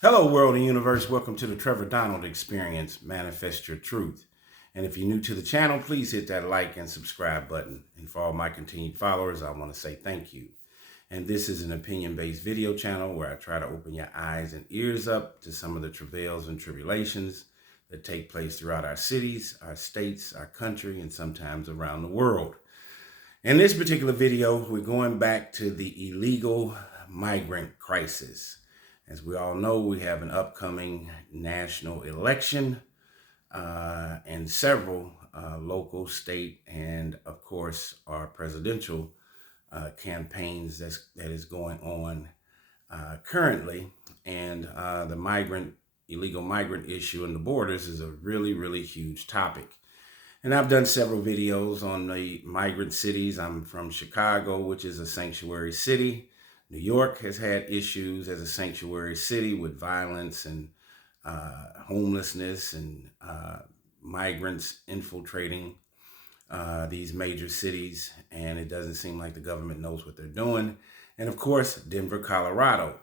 Hello, world and universe. Welcome to the Trevor Donald Experience. Manifest your truth. And if you're new to the channel, please hit that like and subscribe button. And for all my continued followers, I want to say thank you. And this is an opinion-based video channel where I try to open your eyes and ears up to some of the travails and tribulations that take place throughout our cities, our states, our country, and sometimes around the world. In this particular video, we're going back to the illegal migrant crisis. As we all know, we have an upcoming national election and several local, state, and of course, our presidential campaigns that is going on currently. And the illegal migrant issue in the borders is a really, really huge topic. And I've done several videos on the migrant cities. I'm from Chicago, which is a sanctuary city. New York has had issues as a sanctuary city with violence and homelessness and migrants infiltrating these major cities. And it doesn't seem like the government knows what they're doing. And of course, Denver, Colorado.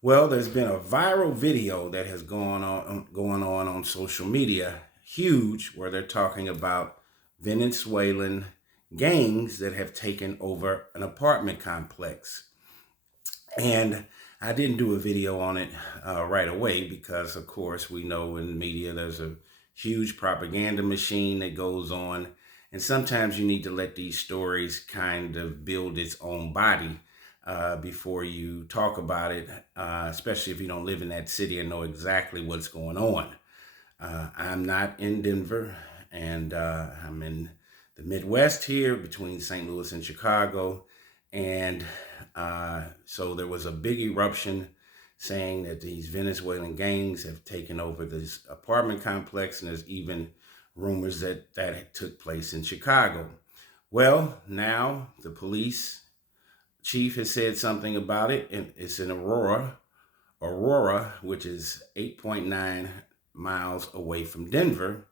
Well, there's been a viral video that has going on social media, huge, where they're talking about Venezuelan gangs that have taken over an apartment complex. And I didn't do a video on it right away because, of course, we know in the media there's a huge propaganda machine that goes on. And sometimes you need to let these stories kind of build its own body before you talk about it, especially if you don't live in that city and know exactly what's going on. I'm not in Denver, and I'm in the Midwest here between St. Louis and Chicago. And so there was a big eruption saying that these Venezuelan gangs have taken over this apartment complex, and there's even rumors that that took place in Chicago. Well, now the police chief has said something about it, and it's in Aurora, which is 8.9 miles away from Denver,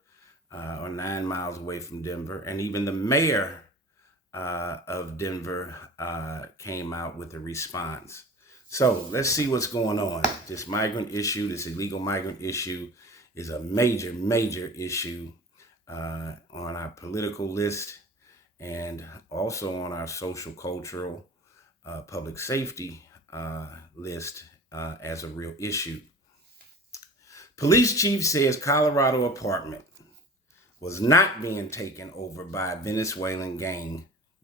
or 9 miles away from Denver, and even the mayor of Denver came out with a response. So let's see what's going on. This migrant issue, this illegal migrant issue, is a major, major issue on our political list and also on our social, cultural, public safety list as a real issue. Police chief says Colorado apartment was not being taken over by Venezuelan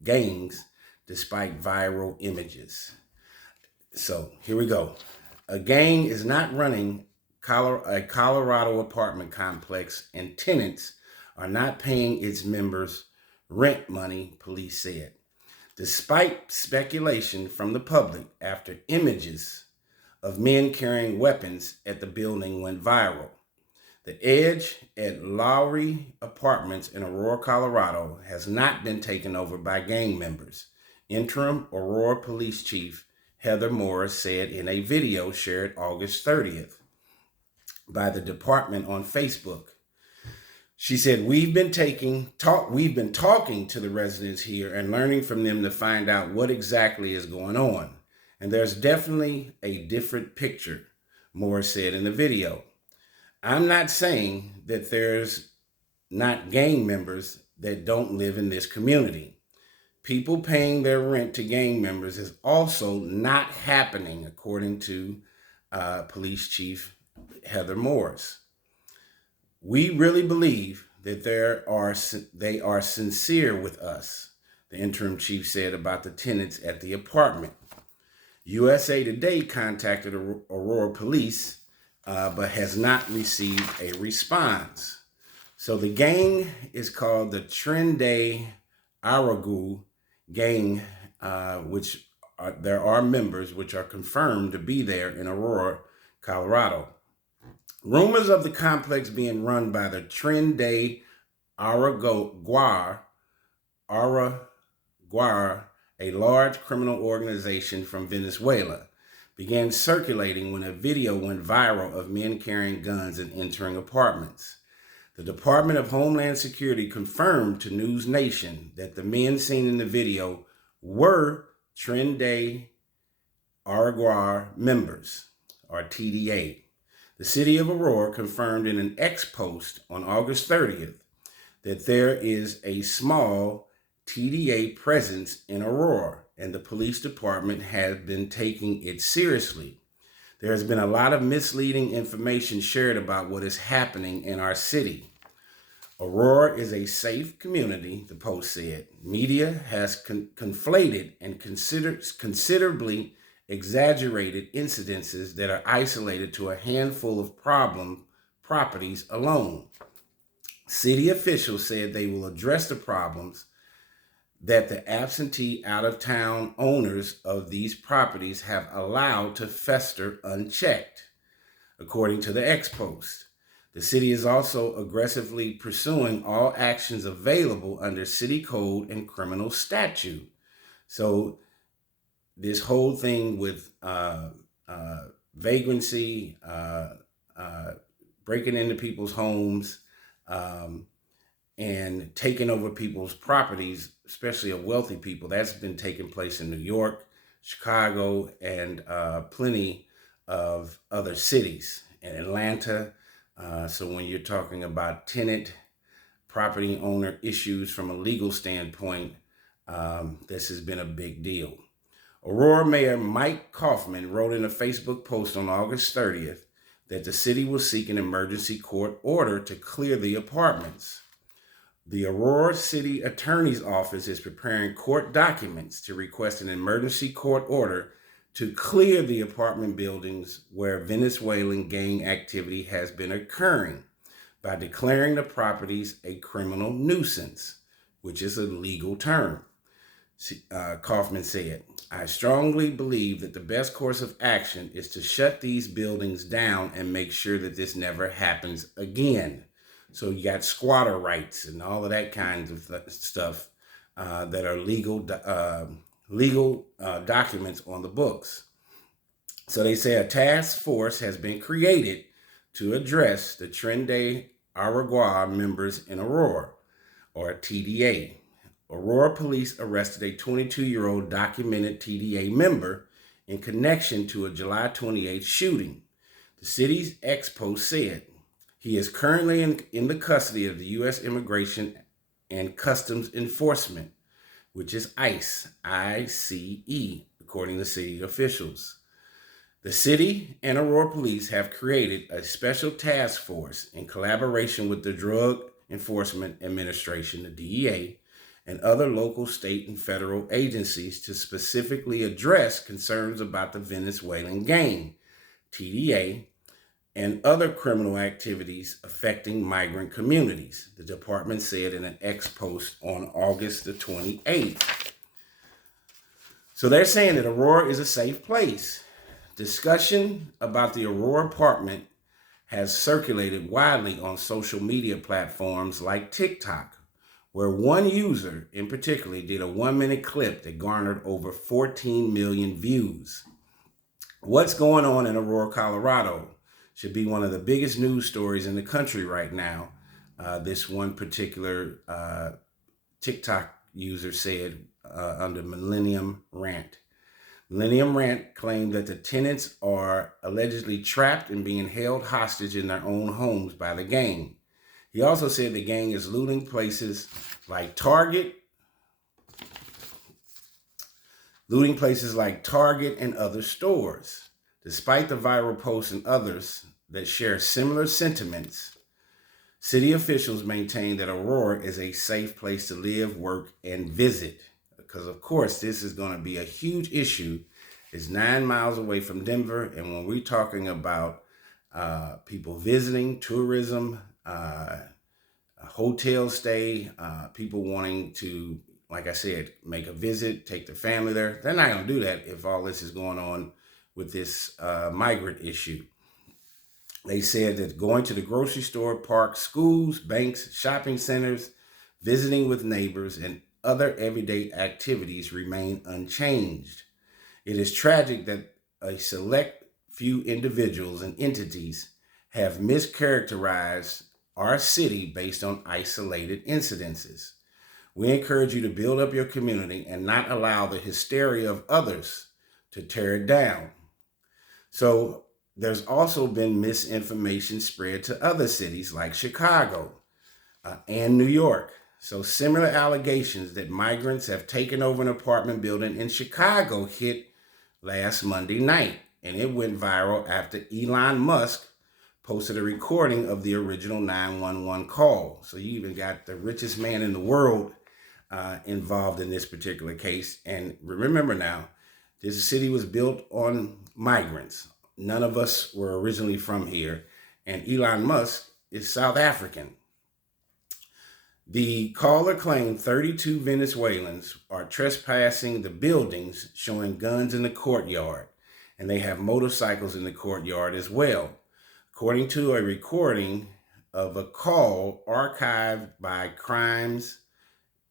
gangs despite viral images. So here we go. A gang is not running a Colorado apartment complex, and tenants are not paying its members rent money, police said. Despite speculation from the public after images of men carrying weapons at the building went viral. The Edge at Lowry Apartments in Aurora, Colorado has not been taken over by gang members. Interim Aurora Police Chief Heather Morris said in a video shared August 30th by the department on Facebook. She said, we've been talking to the residents here and learning from them to find out what exactly is going on. And there's definitely a different picture, Morris said in the video. I'm not saying that there's not gang members that don't live in this community. People paying their rent to gang members is also not happening, according to Police Chief Heather Morris. We really believe that they are sincere with us, the interim chief said about the tenants at the apartment. USA Today contacted Aurora Police, but has not received a response. So the gang is called the Trende Aragu gang, which there are members which are confirmed to be there in Aurora, Colorado. Rumors of the complex being run by the Trende Araguar, a large criminal organization from Venezuela, began circulating when a video went viral of men carrying guns and entering apartments. The Department of Homeland Security confirmed to News Nation that the men seen in the video were Trende Araguar members, or TDA. The city of Aurora confirmed in an X post on August 30th that there is a small TDA presence in Aurora, and the police department has been taking it seriously. There has been a lot of misleading information shared about what is happening in our city. Aurora is a safe community, the Post said. Media has conflated and considerably exaggerated incidences that are isolated to a handful of problem properties alone. City officials said they will address the problems that the absentee out-of-town owners of these properties have allowed to fester unchecked, according to the X post. The city is also aggressively pursuing all actions available under city code and criminal statute. So this whole thing with vagrancy, breaking into people's homes, and taking over people's properties, especially of wealthy people, that's been taking place in New York, Chicago, and plenty of other cities, in Atlanta. So when you're talking about tenant property owner issues from a legal standpoint, this has been a big deal. Aurora Mayor Mike Kaufman wrote in a Facebook post on August 30th that the city will seek an emergency court order to clear the apartments. The Aurora City Attorney's Office is preparing court documents to request an emergency court order to clear the apartment buildings where Venezuelan gang activity has been occurring by declaring the properties a criminal nuisance, which is a legal term. Kaufman said, "I strongly believe that the best course of action is to shut these buildings down and make sure that this never happens again." So you got squatter rights and all of that kinds of stuff that are legal documents on the books. So they say a task force has been created to address the Tren de Aragua members in Aurora, or TDA. Aurora police arrested a 22-year-old documented TDA member in connection to a July 28th shooting. The city's X post said, "He is currently in the custody of the U.S. Immigration and Customs Enforcement, which is ICE, I-C-E, according to city officials." The city and Aurora police have created a special task force in collaboration with the Drug Enforcement Administration, the DEA, and other local, state, and federal agencies to specifically address concerns about the Venezuelan gang, TDA, and other criminal activities affecting migrant communities, the department said in an X post on August the 28th. So they're saying that Aurora is a safe place. Discussion about the Aurora apartment has circulated widely on social media platforms like TikTok, where one user in particular did a 1-minute clip that garnered over 14 million views. What's going on in Aurora, Colorado should be one of the biggest news stories in the country right now. This one particular TikTok user said under Millennium Rant. Millennium Rant claimed that the tenants are allegedly trapped and being held hostage in their own homes by the gang. He also said the gang is looting places like Target and other stores. Despite the viral posts and others that share similar sentiments, city officials maintain that Aurora is a safe place to live, work, and visit. Because, of course, this is going to be a huge issue. It's 9 miles away from Denver. And when we're talking about people visiting, tourism, hotel stay, people wanting to, like I said, make a visit, take their family there, they're not going to do that if all this is going on with this migrant issue. They said that going to the grocery store, parks, schools, banks, shopping centers, visiting with neighbors, and other everyday activities remain unchanged. It is tragic that a select few individuals and entities have mischaracterized our city based on isolated incidences. We encourage you to build up your community and not allow the hysteria of others to tear it down. So There's also been misinformation spread to other cities like Chicago and New York. So similar allegations that migrants have taken over an apartment building in Chicago hit last Monday night, and it went viral after Elon Musk posted a recording of the original 911 call. So you even got the richest man in the world involved in this particular case. And remember now, this city was built on migrants. None of us were originally from here, and Elon Musk is South African. The caller claimed 32 Venezuelans are trespassing the buildings, showing guns in the courtyard, and they have motorcycles in the courtyard as well. According to a recording of a call archived by Crimes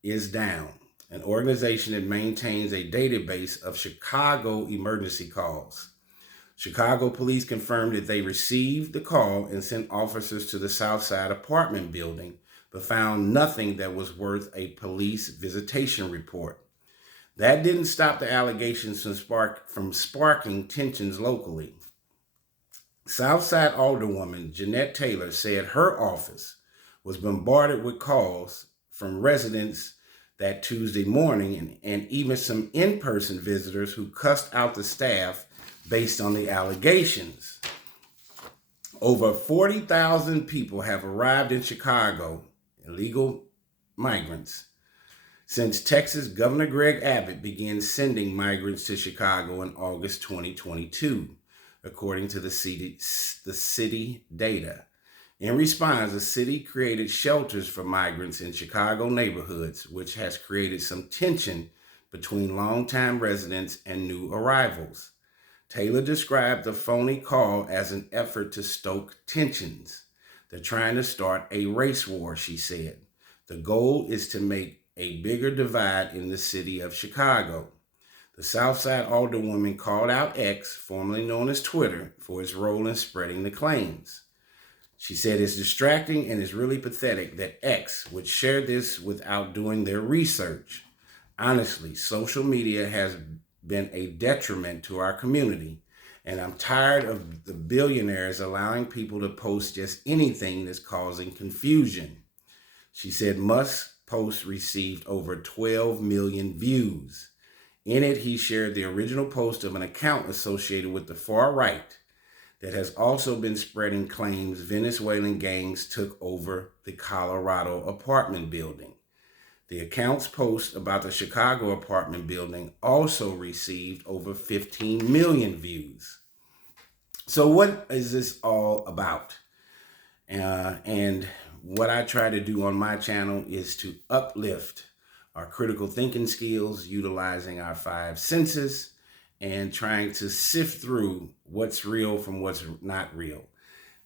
is Down, an organization that maintains a database of Chicago emergency calls. Chicago police confirmed that they received the call and sent officers to the Southside apartment building, but found nothing that was worth a police visitation report. That didn't stop the allegations from sparking tensions locally. Southside Alderwoman Jeanette Taylor said her office was bombarded with calls from residents that Tuesday morning, and even some in-person visitors who cussed out the staff based on the allegations. Over 40,000 people have arrived in Chicago, illegal migrants, since Texas Governor Greg Abbott began sending migrants to Chicago in August 2022, according to the city data. In response, the city created shelters for migrants in Chicago neighborhoods, which has created some tension between longtime residents and new arrivals. Taylor described the phony call as an effort to stoke tensions. They're trying to start a race war, she said. The goal is to make a bigger divide in the city of Chicago. The Southside Alderwoman called out X, formerly known as Twitter, for its role in spreading the claims. She said it's distracting and it's really pathetic that X would share this without doing their research. Honestly, social media has been a detriment to our community, and I'm tired of the billionaires allowing people to post just anything that's causing confusion. She said Musk's post received over 12 million views. In it, he shared the original post of an account associated with the far right that has also been spreading claims Venezuelan gangs took over the Colorado apartment building. The account's post about the Chicago apartment building also received over 15 million views. So what is this all about? And what I try to do on my channel is to uplift our critical thinking skills, utilizing our 5 senses, and trying to sift through what's real from what's not real.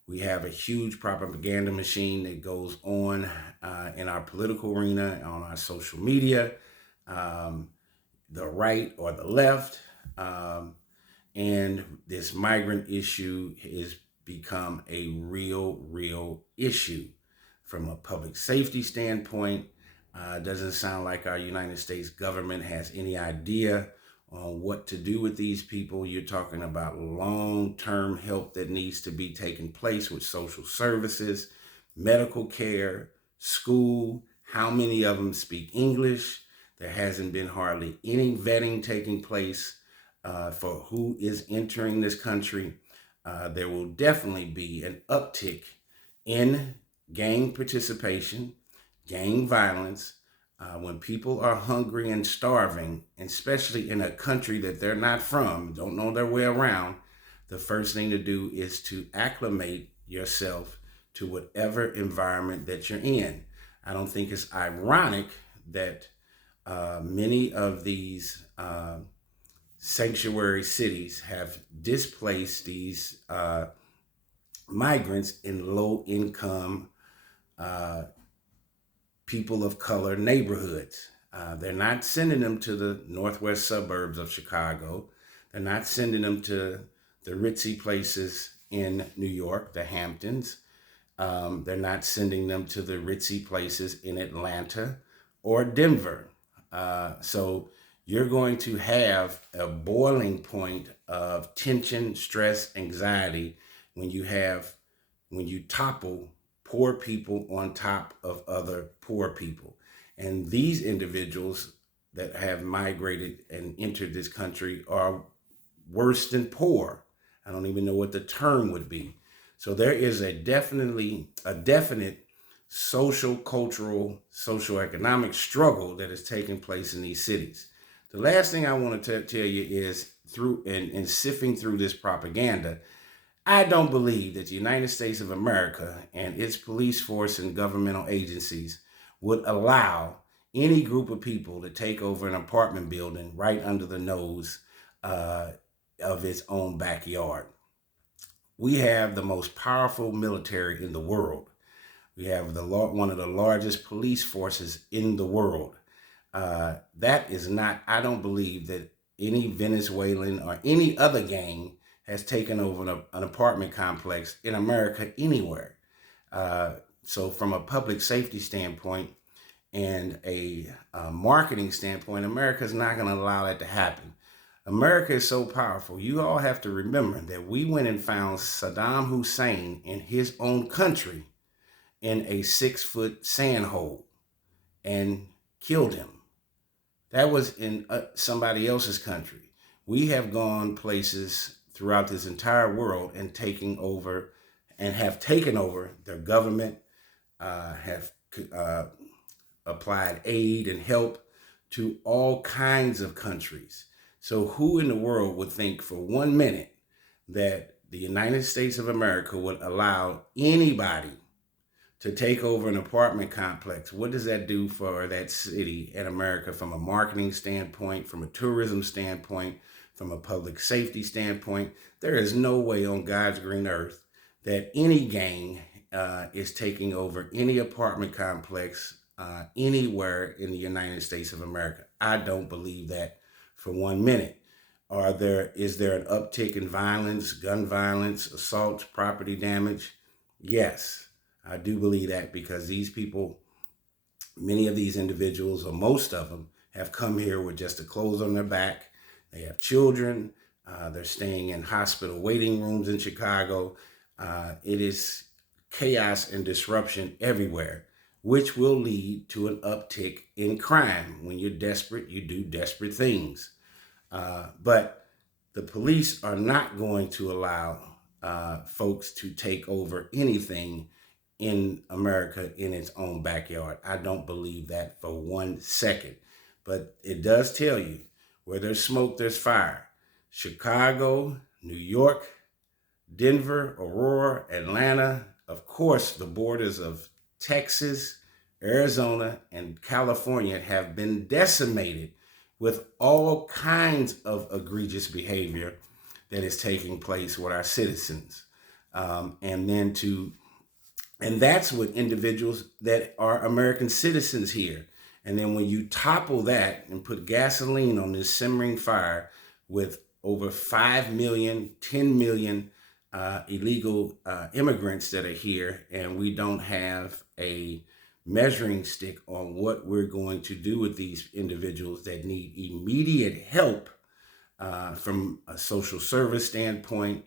We have a huge propaganda machine that goes on in our political arena, on our social media, the right or the left. And this migrant issue has become a real issue from a public safety standpoint. Doesn't sound like our United States government has any idea on what to do with these people. You're talking about long-term help that needs to be taking place with social services, medical care, school. How many of them speak English? There hasn't been hardly any vetting taking place for who is entering this country. There will definitely be an uptick in gang participation, gang violence, when people are hungry and starving, especially in a country that they're not from, don't know their way around. The first thing to do is to acclimate yourself to whatever environment that you're in. I don't think it's ironic that many of these sanctuary cities have displaced these migrants in low-income people of color neighborhoods. They're not sending them to the northwest suburbs of Chicago. They're not sending them to the ritzy places in New York, the Hamptons. They're not sending them to the ritzy places in Atlanta or Denver. So you're going to have a boiling point of tension, stress, anxiety when you topple poor people on top of other poor people. And these individuals that have migrated and entered this country are worse than poor. I don't even know what the term would be. So there is a definite social, cultural, socioeconomic struggle that is taking place in these cities. The last thing I want to tell you is through and sifting through this propaganda, I don't believe that the United States of America and its police force and governmental agencies would allow any group of people to take over an apartment building right under the nose of its own backyard. We have the most powerful military in the world. We have one of the largest police forces in the world. That is not, I don't believe that any Venezuelan or any other gang has taken over an apartment complex in America anywhere. So from a public safety standpoint and a marketing standpoint, America is not going to allow that to happen. America is so powerful. You all have to remember that we went and found Saddam Hussein in his own country in a 6-foot sand hole and killed him. That was in somebody else's country. We have gone places throughout this entire world and have taken over their government, have applied aid and help to all kinds of countries. So who in the world would think for 1 minute that the United States of America would allow anybody to take over an apartment complex? What does that do for that city and America from a marketing standpoint, from a tourism standpoint, from a public safety standpoint? There is no way on God's green earth that any gang is taking over any apartment complex anywhere in the United States of America. I don't believe that for 1 minute. Is there an uptick in violence, gun violence, assaults, property damage? Yes, I do believe that, because these people, many of these individuals, or most of them, have come here with just the clothes on their back. They have children. They're staying in hospital waiting rooms in Chicago. It is chaos and disruption everywhere, which will lead to an uptick in crime. When you're desperate, you do desperate things. But the police are not going to allow folks to take over anything in America in its own backyard. I don't believe that for 1 second. But it does tell you, where there's smoke, there's fire. Chicago, New York, Denver, Aurora, Atlanta, of course, the borders of Texas, Arizona, and California have been decimated with all kinds of egregious behavior that is taking place with our citizens. And that's with individuals that are American citizens here. And then when you topple that and put gasoline on this simmering fire with over 5 million, 10 million illegal immigrants that are here, and we don't have a measuring stick on what we're going to do with these individuals that need immediate help from a social service standpoint,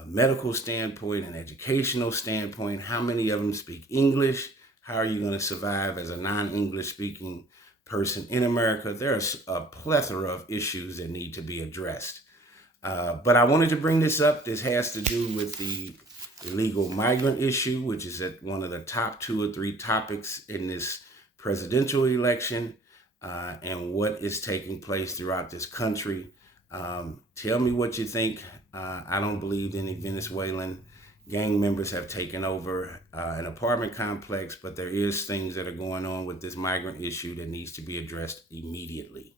a medical standpoint, an educational standpoint. How many of them speak English? How are you going to survive as a non-English speaking person in America? There's a plethora of issues that need to be addressed. But I wanted to bring this up. This has to do with the illegal migrant issue, which is at one of the top 2 or 3 topics in this presidential election, and what is taking place throughout this country. Tell me what you think. I don't believe any Venezuelan gang members have taken over an apartment complex, but there is things that are going on with this migrant issue that needs to be addressed immediately.